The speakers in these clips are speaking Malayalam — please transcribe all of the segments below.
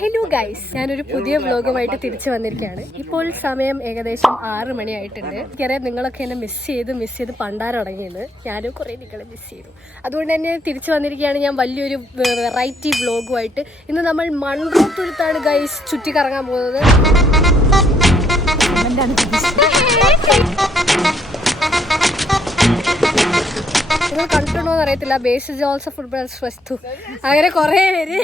ഹലോ ഗൈസ്, ഞാനൊരു പുതിയ വ്ലോഗുമായിട്ട് തിരിച്ചു വന്നിരിക്കുകയാണ്. ഇപ്പോൾ സമയം ഏകദേശം 6 മണിയായിട്ടുണ്ട്. എനിക്കറിയാം നിങ്ങളൊക്കെ എന്നെ മിസ് ചെയ്ത് പണ്ടാരടങ്ങിയത്. ഞാനും കുറേ നിങ്ങളെ മിസ് ചെയ്തു. അതുകൊണ്ട് തന്നെ തിരിച്ചു വന്നിരിക്കുകയാണ് ഞാൻ വലിയൊരു വെറൈറ്റി വ്ലോഗുമായിട്ട്. ഇന്ന് നമ്മൾ മൺറോത്തുരുത്താണ് ഗൈസ് ചുറ്റിക്കറങ്ങാൻ പോകുന്നത്. നിങ്ങൾ കണ്ടിട്ടുണ്ടോ എന്ന് അറിയത്തില്ല. ബേസിസ് ഓൾസോ ഫുട്ബോൾ വസ്തു അങ്ങനെ കുറേ പേര്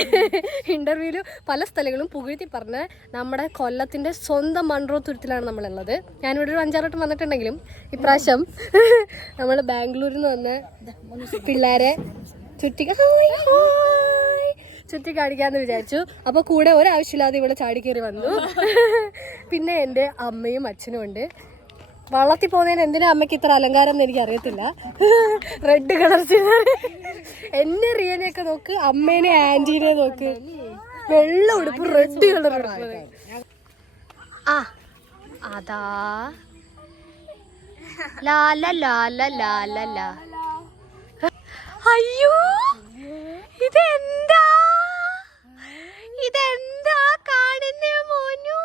ഇന്റർവ്യൂവിൽ പല സ്ഥലങ്ങളും പുകഴ്ത്തി പറഞ്ഞ് നമ്മുടെ കൊല്ലത്തിന്റെ സ്വന്തം മൺറോത്തുരുത്തിലാണ് നമ്മളുള്ളത്. ഞാനിവിടെ ഒരു 5-6 വട്ടം വന്നിട്ടുണ്ടെങ്കിലും ഇപ്രാവശ്യം നമ്മൾ ബാംഗ്ലൂരിൽ നിന്ന് വന്ന് പിള്ളേരെ ചുറ്റി കാണിക്കാന്ന് വിചാരിച്ചു. അപ്പൊ കൂടെ ഒരാവശ്യമില്ലാതെ ഇവിടെ ചാടിക്കേറി വന്നു. പിന്നെ എൻ്റെ അമ്മയും അച്ഛനും ഉണ്ട്. വള്ളത്തിൽ പോകുന്നതിന് എന്തിനാ അമ്മയ്ക്ക് ഇത്ര അലങ്കാരം എന്ന് എനിക്ക് അറിയത്തില്ല. റെഡ് കളർ എന്നെ റിയനെയൊക്കെ നോക്ക്, അമ്മേനെ ആന്റീനെ നോക്ക്, വെള്ള ഉടുപ്പ് റെഡ് കളർ ഉടുപ്പ്. ആ അതാ ലാല ലാല ലാല ലാ. അയ്യോ ഇതെന്താ കാണുന്നേ മോനു?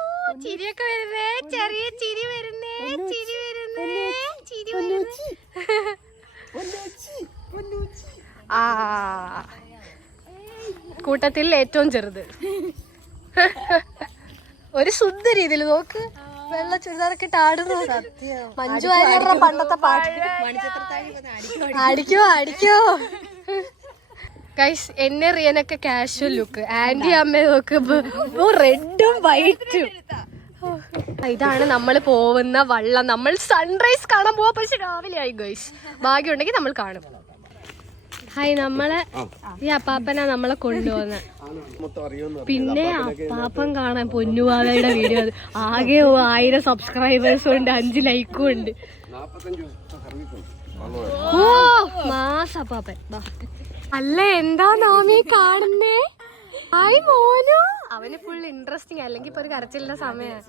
ചിരിയൊക്കെ വരുന്നേ, ചെറിയ ചിരി വരുന്നേ. ആ കൂട്ടത്തിൽ ഏറ്റവും ചെറുത് ഒരു ശുദ്ധ രീതിയിൽ നോക്ക്, വെള്ള ചുരിദാറൊക്കെ ഇട്ട് ആടുന്നു. മഞ്ജു വാര്യരുടെ പണ്ടത്തെ പാട്ട്. അടിക്കോ ഗൈസ്. എന്നെ റിയനൊക്കെ കാഷ്വൽ ലുക്ക്. ആന്റി അമ്മയെ നോക്കുമ്പോ റെഡും വൈറ്റും. ഇതാണ് നമ്മൾ പോകുന്ന വള്ളം. നമ്മൾ സൺറൈസ് കാണാൻ പോവാ. പക്ഷെ രാവിലെ ആയി ഗൈസ്. ഭാഗ്യമുണ്ടെങ്കിൽ നമ്മൾ കാണും. ഹായ്, നമ്മളെ ഈ അപ്പാപ്പനാ നമ്മളെ കൊണ്ടുപോകുന്ന. പിന്നെ അപ്പാപ്പൻ കാണാൻ പൊന്നുവാവയുടെ വീഡിയോ ആകെ 1000 സബ്സ്ക്രൈബേഴ്സും ഉണ്ട്, 5 ലൈക്കും ഉണ്ട്. ഓ മാസ അപ്പാപ്പൻ. അല്ല എന്താ നാമീ കാണുന്നേ? ഹായ് മോനു. അവന് ഫുൾ ഇൻട്രസ്റ്റിംഗ്, അല്ലെങ്കിൽ ഇപ്പൊ ഒരു കരച്ചിലിന്റെ സമയം.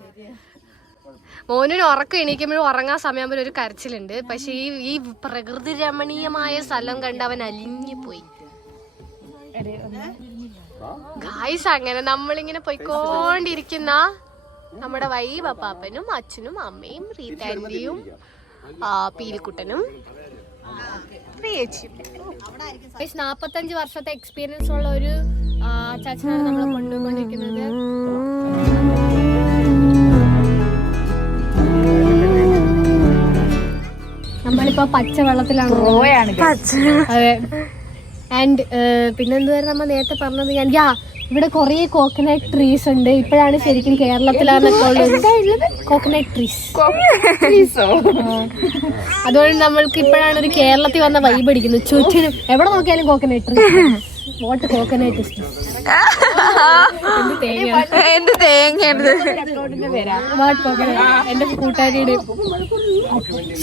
മോനിന് ഉറക്കം എണീക്കുമ്പോഴും ഉറങ്ങാൻ സമയമാകുമ്പോൾ ഒരു കരച്ചിലുണ്ട്. പക്ഷെ ഈ പ്രകൃതി രമണീയമായ സ്ഥലം കണ്ട് അവൻ അലിഞ്ഞു പോയി ഗായ്സ്. അങ്ങനെ നമ്മളിങ്ങനെ പോയിക്കൊണ്ടിരിക്കുന്ന നമ്മുടെ പപ്പാപ്പനും അച്ഛനും അമ്മയും റീതാന്റിയും പീലിക്കുട്ടനും 45 വർഷത്തെ എക്സ്പീരിയൻസ് ഉള്ള ഒരു ചാച്ചനാണ് നമ്മളെ കൊണ്ടുപോയിക്കൊണ്ടിരിക്കുന്നത്. നമ്മളിപ്പോ പച്ചവെള്ളത്തിലാണ്. അതെ. ആൻഡ് പിന്നെന്തുവരെ നമ്മൾ നേരത്തെ പറഞ്ഞത്, ഇവിടെ കുറേ കോക്കനട്ട് ട്രീസ് ഉണ്ട്. ഇപ്പോഴാണ് ശരിക്കും കേരളത്തിലാണൊക്കെ ഉള്ളത് കോക്കനട്ട് ട്രീസ്. അതുകൊണ്ട് നമ്മൾക്ക് ഇപ്പോഴാണ് ഒരു കേരളത്തിൽ വന്ന വൈബ് അടിക്കുന്നത്. ചുറ്റിനും എവിടെ നോക്കിയാലും കോക്കനട്ട് ട്രീ. വാട്ട് കോക്കനട്ട് എന്റെ കൂട്ടുകാരിയുടെ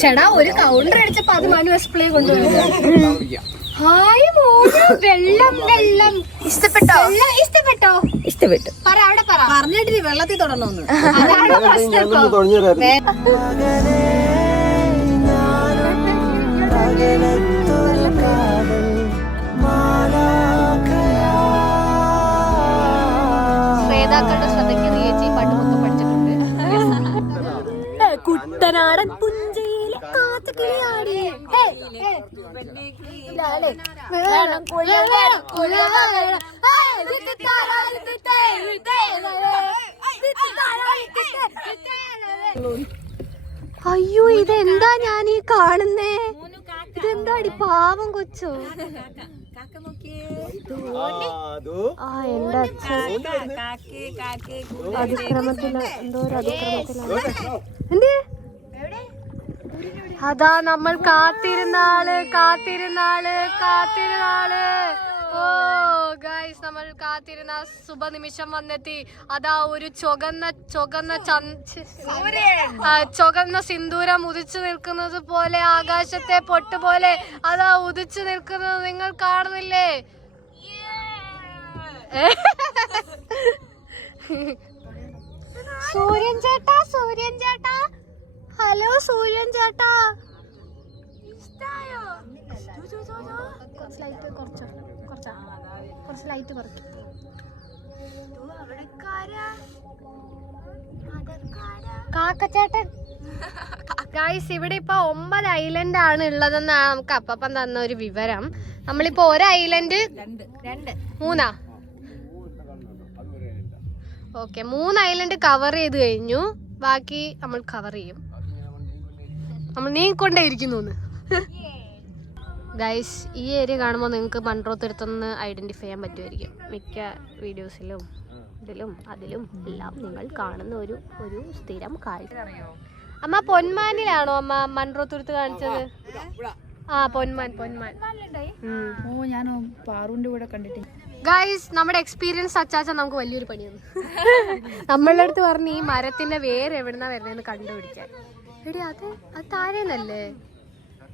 ചേടാ ഒരു കൗണ്ടർ അടിച്ചപ്പോ അത് മനു എക്സ്പ്ലേ കൊണ്ടുപോയി. ഹായ് മോന്, വെള്ളം ഇഷ്ടപ്പെട്ടോ? പറ, അവിടെ പറഞ്ഞിട്ട് വെള്ളത്തിൽ തൊടണമെന്ന്. ശ്വേതാക്കളുടെ ശ്രദ്ധയ്ക്ക് റിയേച്ചി പാട്ട് മൊത്തം പഠിച്ചിട്ടുണ്ട്. കുട്ടനാടൻ പുഞ്ചയിലെ കാത്തുകിളിയാടി അയ്യോ ഇതെന്താ ഞാൻ ഈ കാണുന്നേ? ഇതെന്താടി പാവം കൊച്ചോ? എന്റെ അച്ഛൻ അതിക്രമത്തിലാണ്, എന്തോ ഒരു അതിക്രമത്തിലാണ്. എന്തേ അതാ നമ്മൾ കാത്തിരുന്ന ആള്. ഓ ഗൈസ്, നമ്മൾ കാത്തിരുന്ന ശുഭനിമിഷം വന്നെത്തി. അതാ ഒരു ചുവന്ന സിന്ദൂരം ഉദിച്ചു നിൽക്കുന്നത് പോലെ, ആകാശത്തെ പൊട്ട് പോലെ അതാ ഉദിച്ചു നിൽക്കുന്നത് നിങ്ങൾ കാണുന്നില്ലേ? സൂര്യൻ ചേട്ടാ, ഹലോ സൂര്യൻ ചേട്ടാ. കുറച്ച് ലൈറ്റ് കുറച്ച് ലൈറ്റ് കുറയ്ക്കും. കാക്കച്ചേട്ടൻ. ഗൈസ് ഇവിടെ ഇപ്പൊ 9 ഐലൻഡ് ആണ് ഉള്ളതെന്നാണ് നമുക്ക് അപ്പം തന്ന ഒരു വിവരം. നമ്മളിപ്പോ ഒരു ഐലൻഡ് 3 ഓക്കെ 3 ഐലൻഡ് കവർ ചെയ്ത് കഴിഞ്ഞു. ബാക്കി നമ്മൾ കവർ ചെയ്യും. നമ്മൾ നീക്കൊണ്ടേ ഇരിക്കുന്നു. ഗൈസ് ഈ ഏരിയ കാണുമ്പോൾ നിങ്ങൾക്ക് മൺട്രോത്തുരുത്തെന്ന് ഐഡന്റിഫൈ ചെയ്യാൻ പറ്റുമായിരിക്കും. മിക്ക വീഡിയോസിലും ഇതിലും അതിലും എല്ലാം നിങ്ങൾ കാണുന്ന ഒരു സ്ഥിരം കാഴ്ച. അമ്മ പൊന്മാനിലാണോ അമ്മ മൺട്രോത്തുരുത്ത് കാണിച്ചത്? ആ പൊന്മാൻ. ഞാൻ പാറുവിന്റെ കൂടെ കണ്ടിട്ടില്ല. ഗൈസ് നമ്മുടെ എക്സ്പീരിയൻസ് അച്ചാച്ച നമുക്ക് വലിയൊരു പണിയാണ്. നമ്മളുടെ അടുത്ത് പറഞ്ഞ് ഈ മരത്തിന്റെ വേര് എവിടുന്നാ വരുന്നതെന്ന് കണ്ടുപിടിക്കാൻ. എടി അത് താഴേന്നല്ലേ?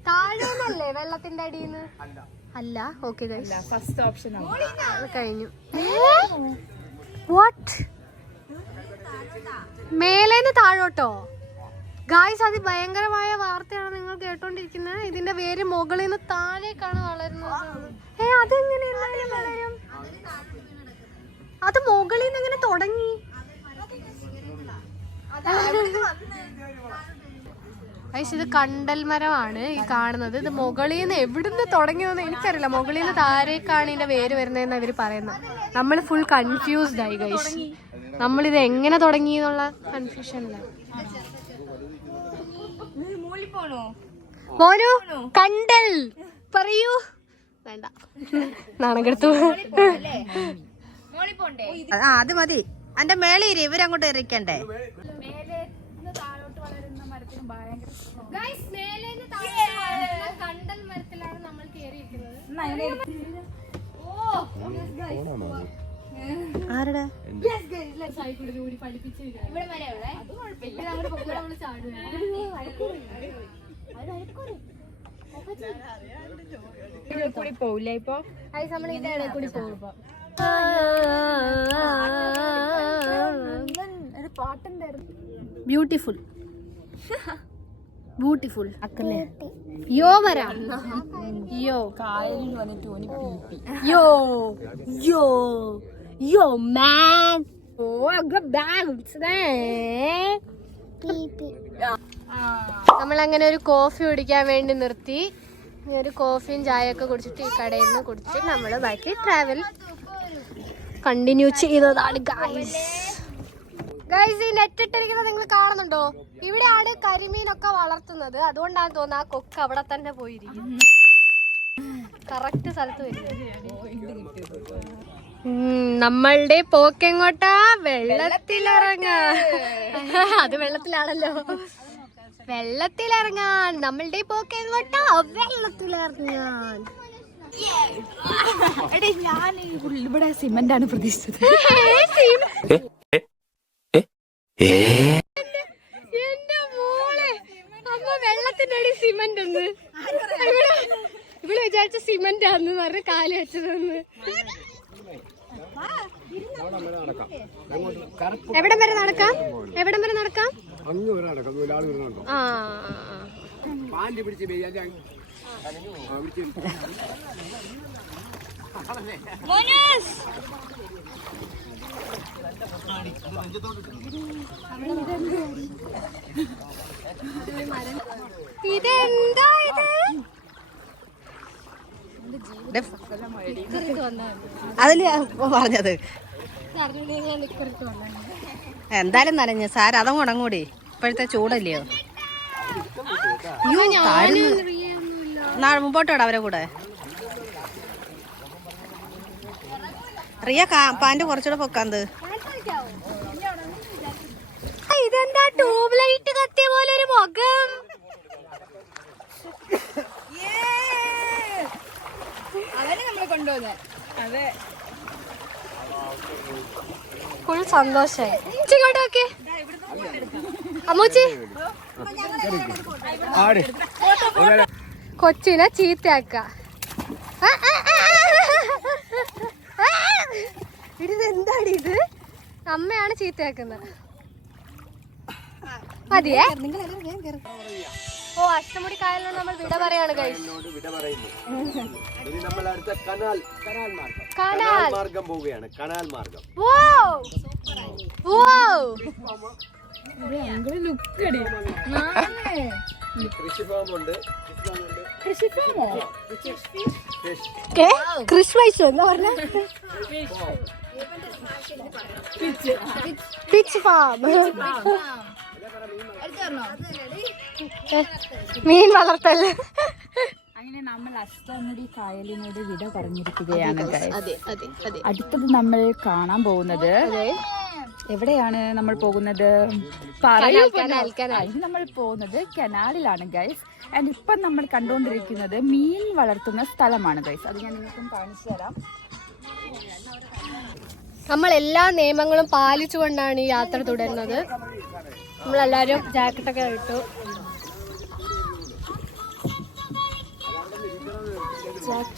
താഴേന്നല്ലേ വെള്ളത്തിന്റെ അടിയിന്ന്? അല്ല. ഓക്കെ ഗൈസ് ഫസ്റ്റ് ഓപ്ഷൻ കഴിഞ്ഞു. വാട്ട്? മേലേന്ന് താഴോട്ടോ? ഗായ്സ് അത് ഭയങ്കരമായ വാർത്തയാണ് നിങ്ങൾ കേട്ടോണ്ടിരിക്കുന്നത്. ഇതിന്റെ വേര് മുകളിൽ നിന്ന് താഴേക്കാണ് വളരുന്നത്. അതെങ്ങനെ വളരും? അത് മുകളിൽ നിന്ന് എങ്ങനെ തുടങ്ങി? ഗായ്സ് ഇത് കണ്ടൽ മരമാണ് ഈ കാണുന്നത്. ഇത് മുകളിൽ നിന്ന് എവിടുന്ന് തുടങ്ങിയതെന്ന് എനിക്കറിയില്ല. മുകളിൽ നിന്ന് താഴേക്കാണ് ഇതിന്റെ വേര് വരുന്നതെന്ന് ഇവര് പറയുന്നത്. നമ്മൾ ഫുൾ കൺഫ്യൂസ്ഡ് ആയി ഗൈസ്. നമ്മളിത് എങ്ങനെ തുടങ്ങി എന്നുള്ള കൺഫ്യൂഷനിലാണ്. മോനു കണ്ടൽ പറയൂ. വേണ്ട നാണക്കെടുത്തു. അത് മതി. എന്റെ മേളിൽ ഇവരങ്ങോട്ട് ഇരിക്കണ്ടേ? കണ്ടൽ മരത്തിലാണ് നമ്മൾ കേറിയിരിക്കുന്നത്. ആരുടെ കൂടി പോവില്ല ഇപ്പൊ? നമ്മൾ ഇതിന്റെ കൂടി പോകുമ്പോ ബ്യൂട്ടിഫുൾ ബ്യൂട്ടിഫുൾ അക്കല്ലേ? യോ വരാം. യോ കായലിൽ വന്നിട്ട് യോ യോ യോ മാൻ. ഓ നമ്മളങ്ങനെ ഒരു കോഫി കുടിക്കാൻ വേണ്ടി നിർത്തി. ഒരു കോഫിയും ചായയൊക്കെ കുടിച്ചിട്ട് ഈ കടയിൽ നിന്ന് കുടിച്ച് നമ്മൾ ബാക്കി ട്രാവൽ കണ്ടിന്യൂ ചെയ്തതാണ് ഗൈസ്. ഗൈസ് ഈ നെറ്റ് ഇട്ടിരിക്കുന്നത് നിങ്ങൾ കാണുന്നുണ്ടോ? ഇവിടെയാണ് കരിമീനൊക്കെ വളർത്തുന്നത്. അതുകൊണ്ടാണ് തോന്നുന്നത് ആ കൊക്ക് അവിടെ തന്നെ പോയിരിക്കും. കറക്റ്റ് സ്ഥലത്ത് വരും. നമ്മളുടെ പോക്കെങ്ങോട്ടാ? വെള്ളത്തിലിറങ്ങാ. അത് വെള്ളത്തിലാണല്ലോ. വെള്ളത്തിലിറങ്ങാൻ. നമ്മളുടെ പോക്കെങ്ങോട്ടാ? വെള്ളത്തിലിറങ്ങാൻ. ഞാൻ ഇവിടെ സിമന്റ് ആണ് പ്രതീക്ഷിച്ചത്. എന്റെ മോളെ അമ്മ വെള്ളത്തിന്റെ അടി സിമന്റ് ഒന്ന്. ഇവിടെ വിചാരിച്ച സിമന്റ് ആന്ന് പറഞ്ഞ് കാല് വെച്ചതെന്ന്. എവിടം വരെ നടക്കാം? എവിടം വരെ നടക്കാം? ആ ഇതെന്താ ഇത്? അതില് പറഞ്ഞത് എന്തായാലും നനഞ്ഞ് സാർ അതും ഉണങ്ങൂടി. ഇപ്പോഴത്തെ ചൂടല്ലയോ? മുമ്പോട്ടോടാ അവരെ കൂടെ. റിയ പാന്റ് കുറച്ചുകൂടെ പൊക്കാന്ത്. ഇതെന്താ ട്യൂബ് ലൈറ്റ് കത്തിയ പോലെ ഒരു മുഖം? അതെ ഫുൾ സന്തോഷായി. ഇങ്ങോട്ടൊക്കെ അമ്മൂച്ചി കൊച്ചിനെ ചീത്തയാക്ക. ഇതെന്താണ് ഇത്? അമ്മയാണ് ചീത്തയാക്കുന്നത്. മതിയേ. ഓ അഷ്ടമുടി കായലിനോട് നമ്മൾ വിട പറയാണ് ഗൈസ്. കനാൽ മാർഗം പോവുകയാണ്. കനാൽ മാർഗം. കൃഷി വൈസ് എന്താ പറഞ്ഞ പിച്ച് ഫാം മീൻ വളർത്തല്. അങ്ങനെ നമ്മൾ അഷ്ടമുടി കായലിനോട് വിട പറഞ്ഞിരിക്കുകയാണ് guys. അതെ അതെ അതെ. അടുത്തത് നമ്മൾ കാണാൻ പോകുന്നത് എവിടെയാണ് നമ്മൾ പോകുന്നത്? അതിന് നമ്മൾ പോകുന്നത് കനാലിലാണ് ഗൈസ്. ആൻഡ് ഇപ്പം നമ്മൾ കണ്ടുകൊണ്ടിരിക്കുന്നത് മീൻ വളർത്തുന്ന സ്ഥലമാണ് ഗൈസ്. അത് ഞാൻ നിങ്ങൾക്കും കാണിച്ചു തരാം. നമ്മൾ എല്ലാ നിയമങ്ങളും പാലിച്ചുകൊണ്ടാണ് ഈ യാത്ര തുടരുന്നത്. നമ്മളെല്ലാരും ജാക്കറ്റൊക്കെ ഇട്ടു.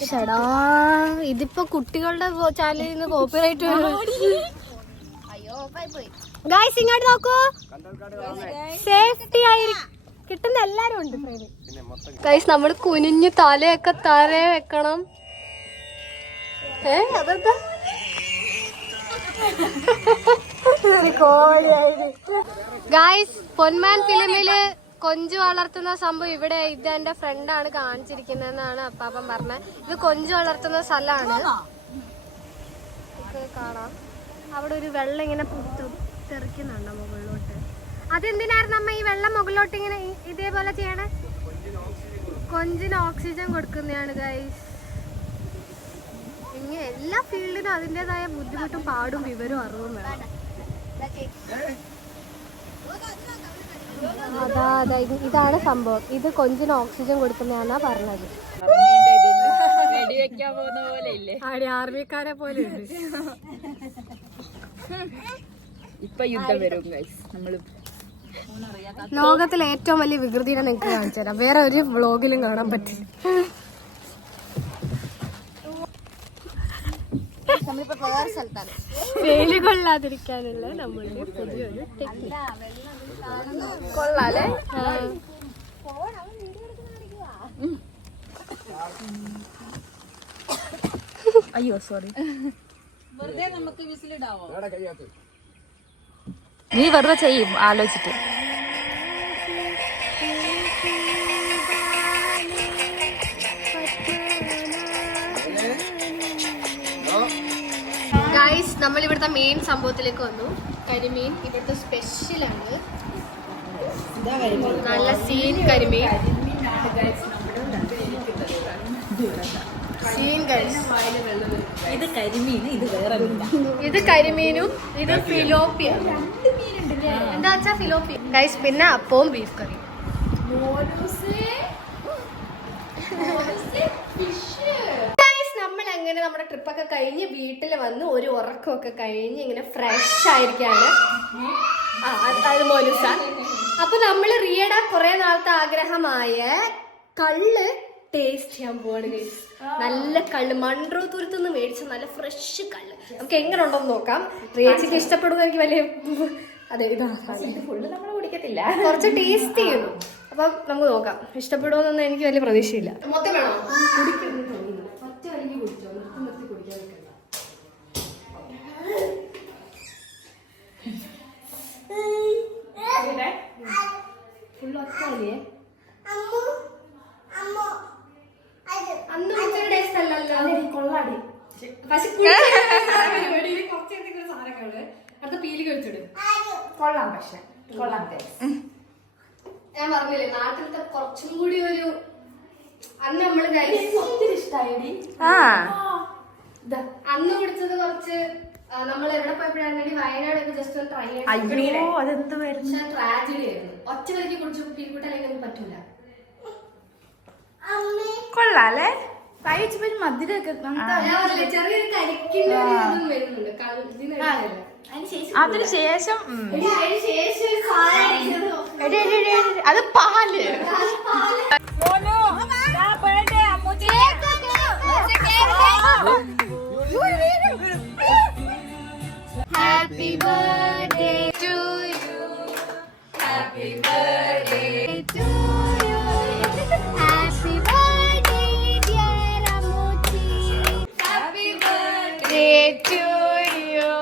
ചേടാ ഇതിപ്പോ കുട്ടികളുടെ ചാനലിൽ നിന്ന് കോപ്പിറൈറ്റ് ഗായ്സ് ഇങ്ങോട്ട് നോക്കൂ. സേഫ്റ്റി ആയിരിക്കും കിട്ടുന്ന എല്ലാരും ഉണ്ട്. ഗായ്സ് നമ്മൾ കുനിഞ്ഞ് തലയൊക്കെ താഴെ വെക്കണം. അതെന്താ ഗായ്സ് പൊന്മാൻ ഫിലിമില് കൊഞ്ചു വളർത്തുന്ന സംഭവം ഇവിടെ ഇത് എന്റെ ഫ്രണ്ടാണ് കാണിച്ചിരിക്കുന്നതെന്നാണ് അപ്പാപ്പൻ പറഞ്ഞത്. ഇത് കൊഞ്ചു വളർത്തുന്ന സ്ഥലമാണ്. കാണാം അവിടെ ഒരു വെള്ളം ഇങ്ങനെ തെറിക്കുന്നുണ്ടോ മുകളിലോട്ട്. അതെന്തിനായിരുന്നു അമ്മ ഈ വെള്ളം മുകളിലോട്ട് ഇങ്ങനെ ഇതേപോലെ ചെയ്യണേ? കൊഞ്ചിന് ഓക്സിജൻ കൊടുക്കുന്നതാണ് ഗൈസ്. ഇങ്ങനെ എല്ലാ ഫീൽഡിനും അതിൻ്റെതായ ബുദ്ധിമുട്ടും പാടും വിവരവും അറിവും വേണം. അതാ ഇതാണ് സംഭവം. ഇത് കൊഞ്ചിന് ഓക്സിജൻ കൊടുക്കുന്നതാണെന്നാ പറഞ്ഞത്. ആർമിക്കാരെ പോലെ ഇപ്പൊ യുദ്ധം വരും ഗൈസ്. നമ്മള് ലോകത്തിലെ ഏറ്റവും വലിയ വികൃതിനെ നിങ്ങൾക്ക് കാണിച്ചു തരാം. വേറെ ഒരു വ്ളോഗിലും കാണാൻ പറ്റില്ല. വെയില് കൊള്ളാതിരിക്കാനുള്ള നമ്മളുടെ പുതിയൊരു ടെക്നിക്. കൊള്ളാലേ? അയ്യോ സോറി. നീ വെറുതെ ചെയ്യും ആലോചിച്ചിട്ട്. ഗൈസ് നമ്മൾ ഇവിടുത്തെ മെയിൻ സംഭവത്തിലേക്ക് വന്നു. കരിമീൻ ഇവിടുത്തെ സ്പെഷ്യലാണ്. നല്ല സീൻ കരിമീൻ. ഇത് കരിമീനും ഇത് ഫിലോപ്പിയ. എന്താ വെച്ചാ ഫിലോപ്പിയ ഗൈസ്. പിന്നെ അപ്പവും ബീഫ് കറി. നമ്മൾ അങ്ങനെ നമ്മുടെ ട്രിപ്പൊക്കെ കഴിഞ്ഞ് വീട്ടിൽ വന്ന് ഒരു ഉറക്കമൊക്കെ കഴിഞ്ഞ് ഇങ്ങനെ ഫ്രഷ് ആയിരിക്കാണ്. അത് മോനുസ. അപ്പൊ നമ്മള് റിയയുടെ കുറെ നാളത്തെ ആഗ്രഹമായ കള്ള് ടേസ്റ്റ് ചെയ്യാൻ പോവാണ് ഗൈസ്. നല്ല കള്ള് മൺട്രോത്തുരുത്ത് നിന്ന് മേടിച്ച നല്ല ഫ്രഷ് കള്ള്. നമുക്ക് എങ്ങനെ ഉണ്ടോന്ന് നോക്കാം. റിയച്ചിക്ക് ഇഷ്ടപ്പെടുന്ന എനിക്ക് വലിയ അതെ ഇതാ ഫുള്ള് നമ്മൾ കുടിക്കത്തില്ല, കുറച്ച് ടേസ്റ്റ് ചെയ്യുന്നു. അപ്പം നമുക്ക് നോക്കാം ഇഷ്ടപ്പെടുമെന്നൊന്നും എനിക്ക് വലിയ പ്രതീക്ഷയില്ല. മൊത്തം വേണോ? ഒറ്റ വലിക്ക് കുടിച്ചോ, നിർത്തി കുടിക്കാൻ നിൽക്കണ്ട. ഫുള്ള് ഒറ്റ വലിയേ. അന്ന് കുടിച്ചൊരു ടേസ്റ്റ് അല്ലല്ലോ. കൊള്ളാടി. പക്ഷെ കുറച്ച് സാധനങ്ങള് അടുത്ത പീലി കഴിച്ചിട്. കൊള്ളാം, പക്ഷെ കൊള്ളാം. ഞാൻ പറഞ്ഞില്ലേ നാട്ടിലത്തെ കുറച്ചും കൂടി ഒരു അന്ന് നമ്മള് ഒത്തിരി ഇഷ്ടായി. അന്ന് കുടിച്ചത് കുറച്ച് നമ്മൾ എവിടെ പോയപ്പോഴാണെങ്കിൽ വയനാടൊക്കെ ജസ്റ്റ് ഒന്ന് ട്രൈ ചെയ്യാൻ. പക്ഷെ ട്രാജഡി ആയിരുന്നു. ഒറ്റ വരയ്ക്ക് കുടിച്ചു പീലിക്കൂട്ട് അല്ലെങ്കിൽ പറ്റൂല. കൊള്ളാല്ലേ? മധുരൊക്കെ ചെറിയൊരു കരിക്കിന്റെ ഇതും വരുന്നുണ്ട് അതിനുശേഷം. അത് പാല്. Happy birthday to you. Happy birthday to you. Happy birthday dear Amuchi. Happy birthday to you.